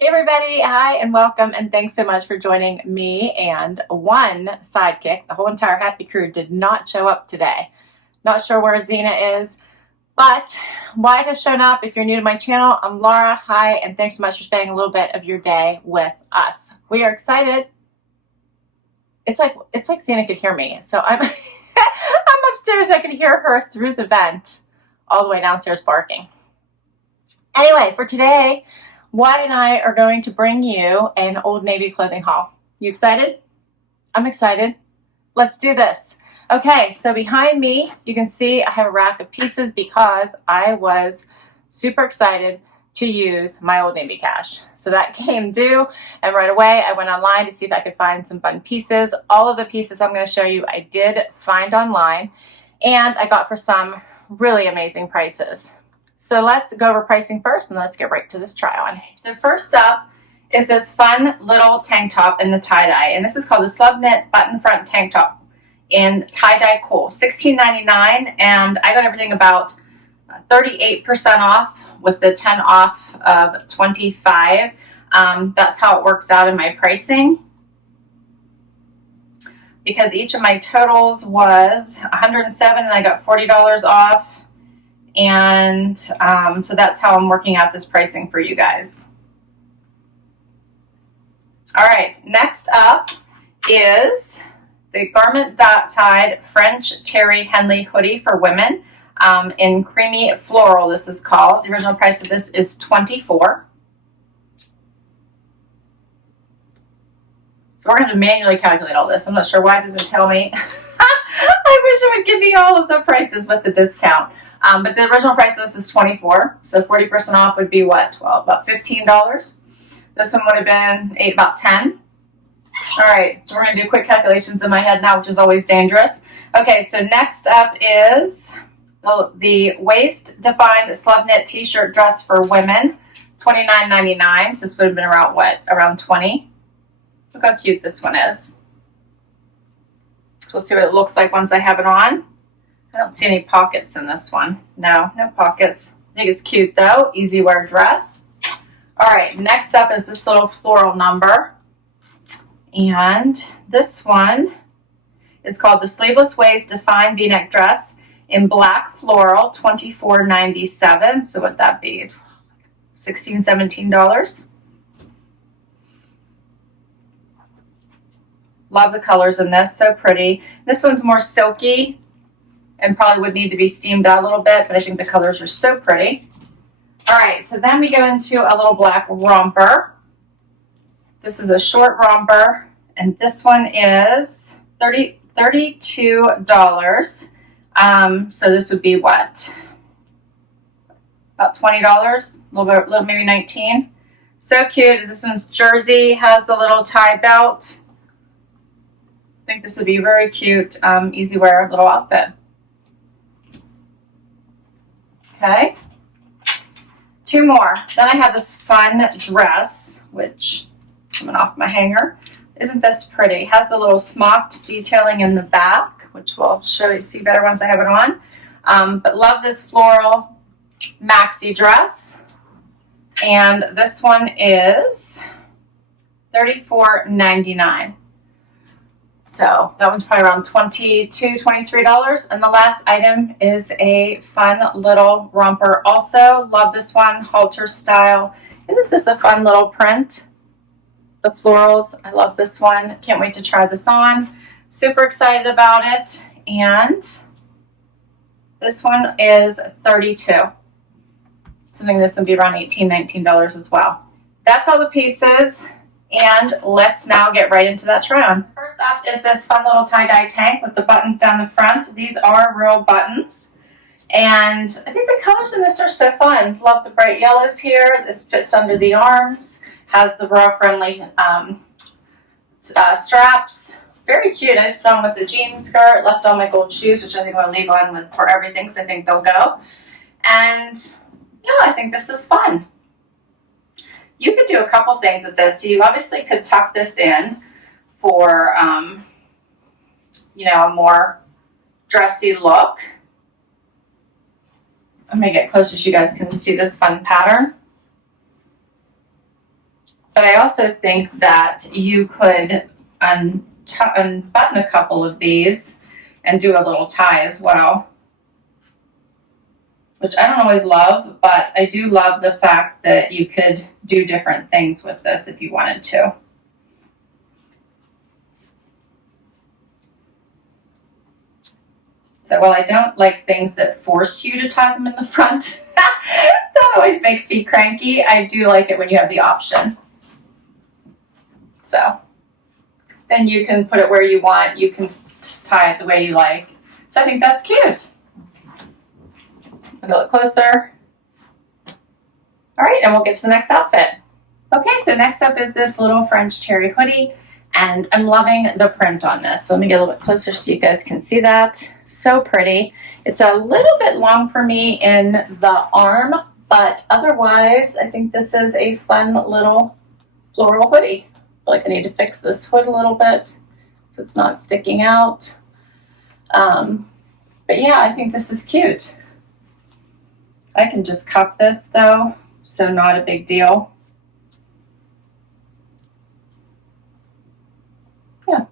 Hey everybody, hi and welcome, and thanks so much for joining me and one sidekick. The whole entire Happy Crew did not show up today. Not sure where Zena is, but Wyatt has shown up. If you're new to my channel, I'm Laura. Hi, and thanks so much for spending a little bit of your day with us. We are excited. It's like Zena could hear me, so I'm I'm upstairs. I can hear her through the vent all the way downstairs barking. Anyway, for today, Wyatt and I are going to bring you an Old Navy clothing haul. You excited? I'm excited. Let's do this. Okay, so behind me, you can see I have a rack of pieces because I was super excited to use my Old Navy cash. So that came due, and right away I went online to see if I could find some fun pieces. All of the pieces I'm going to show you I did find online, and I got for some really amazing prices. So let's go over pricing first, and let's get right to this try on. So first up is this fun little tank top in the tie-dye, and this is called the Subnet button front tank top in tie-dye cool, $16.99, and I got everything about 38% off with the 10 off of 25. That's how it works out in my pricing, because each of my totals was $107 and I got $40 off. And so that's how I'm working out this pricing for you guys. All right, next up is the garment dot-tied French Terry Henley hoodie for women in creamy floral. This is called. The original price of this is $24. So we're going to manually calculate all this. I'm not sure why it doesn't tell me. I wish it would give me all of the prices with the discount. But the original price of this is $24, so 40% off would be what? Well, about $15. This one would have been about $10. All right, so we're going to do quick calculations in my head now, which is always dangerous. Okay, so next up is the waist-defined slub knit t-shirt dress for women, $29.99. So this would have been around what? Around $20. Look how cute this one is. So we'll see what it looks like once I have it on. I don't see any pockets in this one. No pockets. I think it's cute though. Easy wear dress. All right, next up is this little floral number. And this one is called the sleeveless waist defined v-neck dress in black floral, $24.97. So would that be $16, $17? Love the colors in this, so pretty. This one's more silky and probably would need to be steamed out a little bit, but I think the colors are so pretty. All right, so then we go into a little black romper. This is a short romper, and this one is $32. So this would be what? About $20, a little maybe $19. So cute. This one's jersey, has the little tie belt. I think this would be very cute, easy wear little outfit. Okay, two more. Then I have this fun dress, which is coming off my hanger. Isn't this pretty? It has the little smocked detailing in the back, which we'll see better once I have it on. But love this floral maxi dress. And this one is $34.99. So that one's probably around $22, $23. And the last item is a fun little romper also. Love this one, halter style. Isn't this a fun little print? The florals, I love this one. Can't wait to try this on. Super excited about it. And this one is $32. So I think this would be around $18, $19 as well. That's all the pieces. And let's now get right into that try on. First up is this fun little tie-dye tank with the buttons down the front. These are real buttons. And I think the colors in this are so fun. Love the bright yellows here. This fits under the arms. Has the bra-friendly straps. Very cute. I just put on with the jean skirt. Left on my gold shoes, which I think I'll leave on for everything, so I think they'll go. And yeah, I think this is fun. You could do a couple things with this. So you obviously could tuck this in for, a more dressy look. I'm going to get closer so you guys can see this fun pattern. But I also think that you could unbutton a couple of these and do a little tie as well, which I don't always love, but I do love the fact that you could do different things with this if you wanted to. So while I don't like things that force you to tie them in the front, that always makes me cranky, I do like it when you have the option. So then you can put it where you want, you can tie it the way you like. So I think that's cute. A little closer. All right, and we'll get to the next outfit. Okay, so next up is this little French terry hoodie, and I'm loving the print on this. So let me get a little bit closer so you guys can see that. So pretty. It's a little bit long for me in the arm, but otherwise, I think this is a fun little floral hoodie. I feel like I need to fix this hood a little bit so it's not sticking out. But yeah, I think this is cute. I can just cuff this though, so not a big deal. Yeah.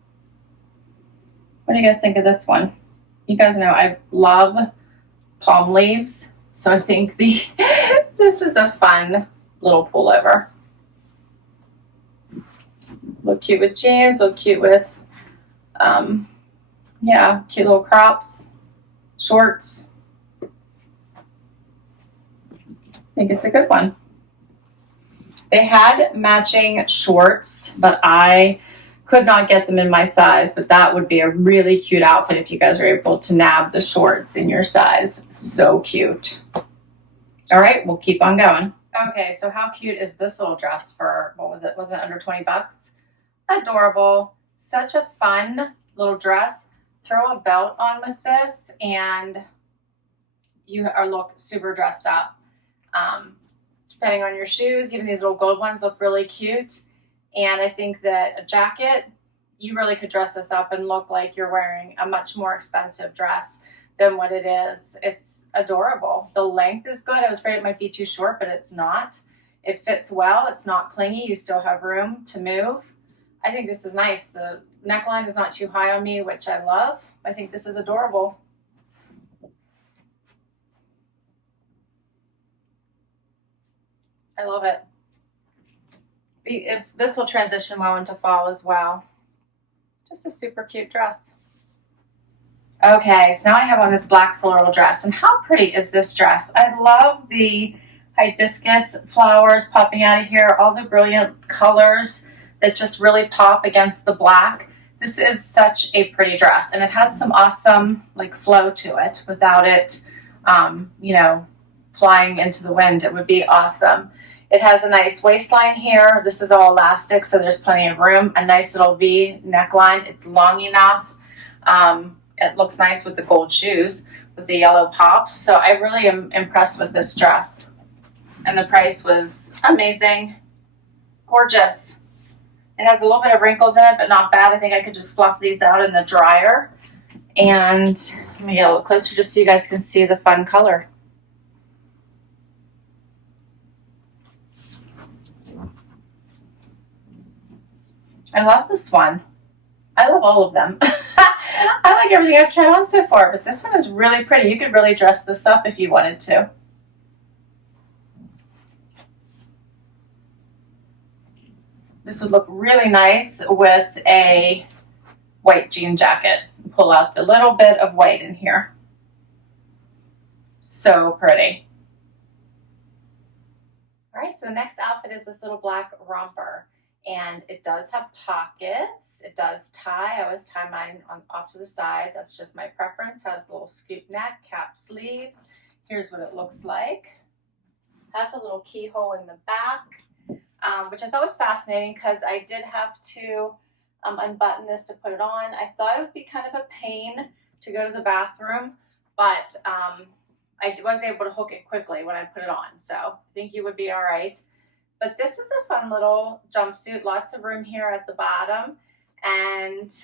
What do you guys think of this one? You guys know I love palm leaves, so I think this is a fun little pullover. Look cute with jeans, look cute with, yeah, cute little crops, shorts. I think it's a good one. They had matching shorts, but I could not get them in my size, but that would be a really cute outfit if you guys are able to nab the shorts in your size. So cute. All right, we'll keep on going. Okay, so how cute is this little dress for, what was it? Was it under 20 bucks? Adorable. Such a fun little dress. Throw a belt on with this and you look super dressed up. Depending on your shoes, even these little gold ones look really cute. And I think that a jacket, you really could dress this up and look like you're wearing a much more expensive dress than what it is. It's adorable. The length is good. I was afraid it might be too short, but it's not. It fits well. It's not clingy. You still have room to move. I think this is nice. The neckline is not too high on me, which I love. I think this is adorable. I love it. This will transition well into fall as well. Just a super cute dress. Okay, so now I have on this black floral dress. And how pretty is this dress? I love the hibiscus flowers popping out of here, all the brilliant colors that just really pop against the black. This is such a pretty dress, and it has some awesome like flow to it without it, you know, flying into the wind. It would be awesome. It has a nice waistline here. This is all elastic, so there's plenty of room. A nice little V neckline. It's long enough. It looks nice with the gold shoes with the yellow pops. So I really am impressed with this dress. And the price was amazing. Gorgeous. It has a little bit of wrinkles in it, but not bad. I think I could just fluff these out in the dryer. And let me get a little closer just so you guys can see the fun color. I love this one. I love all of them. I like everything I've tried on so far, but this one is really pretty. You could really dress this up if you wanted to. This would look really nice with a white jean jacket. Pull out the little bit of white in here. So pretty. All right, so the next outfit is this little black romper. And it does have pockets. It does tie. I always tie mine off to the side. That's just my preference. Has a little scoop neck, cap sleeves. Here's what it looks like. Has a little keyhole in the back, which I thought was fascinating because I did have to unbutton this to put it on. I thought it would be kind of a pain to go to the bathroom, but I was able to hook it quickly when I put it on. So I think you would be all right. But this is a fun little jumpsuit, lots of room here at the bottom, and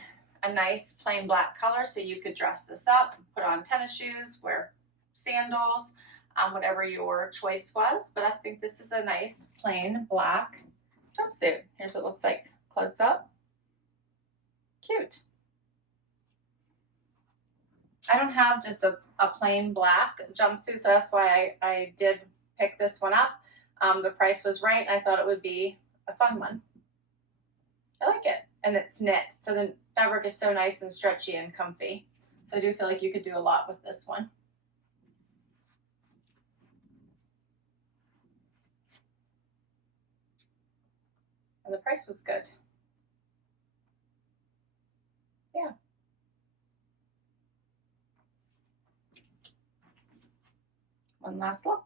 a nice plain black color, so you could dress this up, put on tennis shoes, wear sandals, whatever your choice was. But I think this is a nice plain black jumpsuit. Here's what it looks like close up. Cute. I don't have just a plain black jumpsuit, so that's why I did pick this one up. The price was right, and I thought it would be a fun one. I like it, and it's knit, so the fabric is so nice and stretchy and comfy. So I do feel like you could do a lot with this one. And the price was good. Yeah. One last look.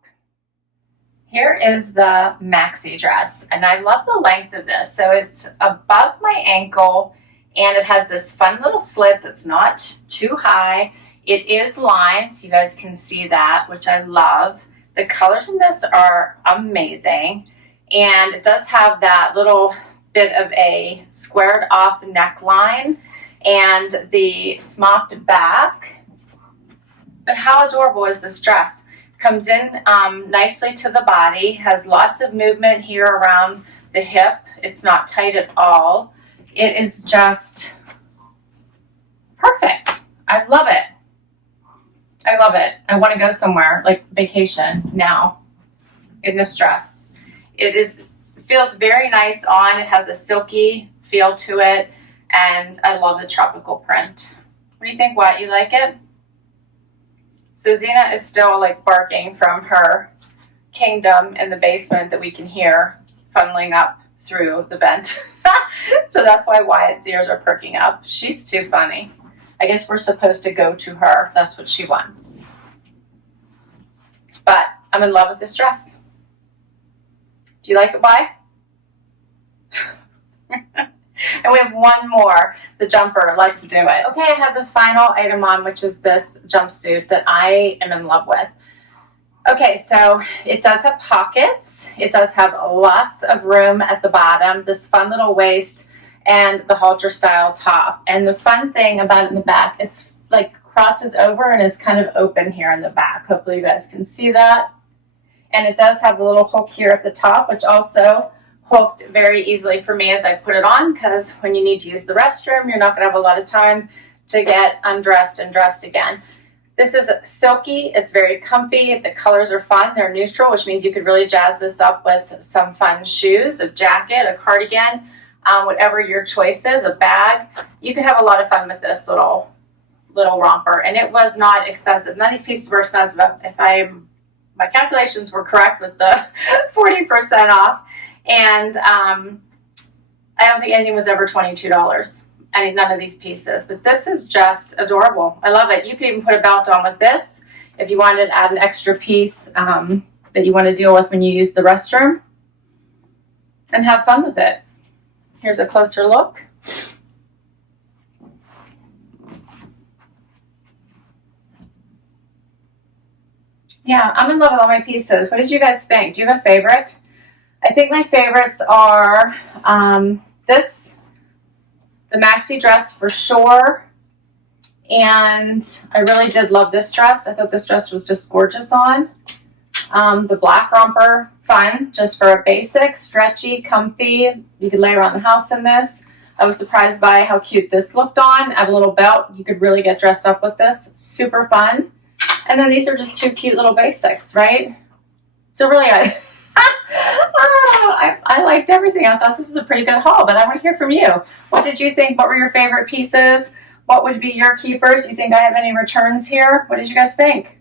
Here is the maxi dress, and I love the length of this. So it's above my ankle, and it has this fun little slit that's not too high. It is lined, so you guys can see that, which I love. The colors in this are amazing, and it does have that little bit of a squared off neckline and the smocked back. But how adorable is this dress? Comes in nicely to the body, has lots of movement here around the hip. It's not tight at all. It is just perfect. I love it. I love it. I want to go somewhere, like vacation now in this dress. It feels very nice on. It has a silky feel to it, and I love the tropical print. What do you think, Wat? You like it? So Zena is still like barking from her kingdom in the basement that we can hear funneling up through the vent. So that's why Wyatt's ears are perking up. She's too funny. I guess we're supposed to go to her. That's what she wants. But I'm in love with this dress. Do you like it, Wyatt? And we have one more, the jumper. Let's do it. Okay, I have the final item on, which is this jumpsuit that I am in love with. Okay, so it does have pockets. It does have lots of room at the bottom, this fun little waist, and the halter style top. And the fun thing about it in the back, it's like crosses over and is kind of open here in the back. Hopefully you guys can see that. And it does have a little hook here at the top, which also hooked very easily for me as I put it on, because when you need to use the restroom, you're not going to have a lot of time to get undressed and dressed again. This is silky. It's very comfy. The colors are fun. They're neutral, which means you could really jazz this up with some fun shoes, a jacket, a cardigan, whatever your choice is, a bag. You could have a lot of fun with this little romper, and it was not expensive. None of these pieces were expensive. If my calculations were correct with the 40% off. And I don't think anything was ever $22. None of these pieces. But this is just adorable. I love it. You could even put a belt on with this if you wanted to add an extra piece that you want to deal with when you use the restroom. And have fun with it. Here's a closer look. Yeah, I'm in love with all my pieces. What did you guys think? Do you have a favorite? I think my favorites are the maxi dress for sure, and I really did love this dress. I thought this dress was just gorgeous on. The black romper, fun, just for a basic, stretchy, comfy. You could lay around the house in this. I was surprised by how cute this looked on. Add a little belt. You could really get dressed up with this. Super fun. And then these are just two cute little basics, right? So really, I liked everything. I thought this was a pretty good haul, but I want to hear from you. What did you think? What were your favorite pieces? What would be your keepers? Do you think I have any returns here? What did you guys think?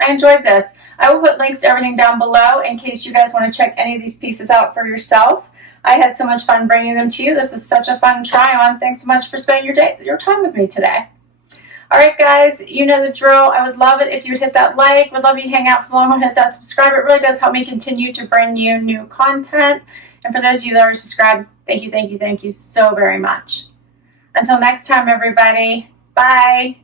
I enjoyed this. I will put links to everything down below in case you guys want to check any of these pieces out for yourself. I had so much fun bringing them to you. This is such a fun try on. Thanks so much for spending your time with me today. All right, guys, you know the drill. I would love it if you would hit that like. Would love you to hang out for long and hit that subscribe. It really does help me continue to bring you new content. And for those of you that are subscribed, thank you so very much. Until next time, everybody. Bye.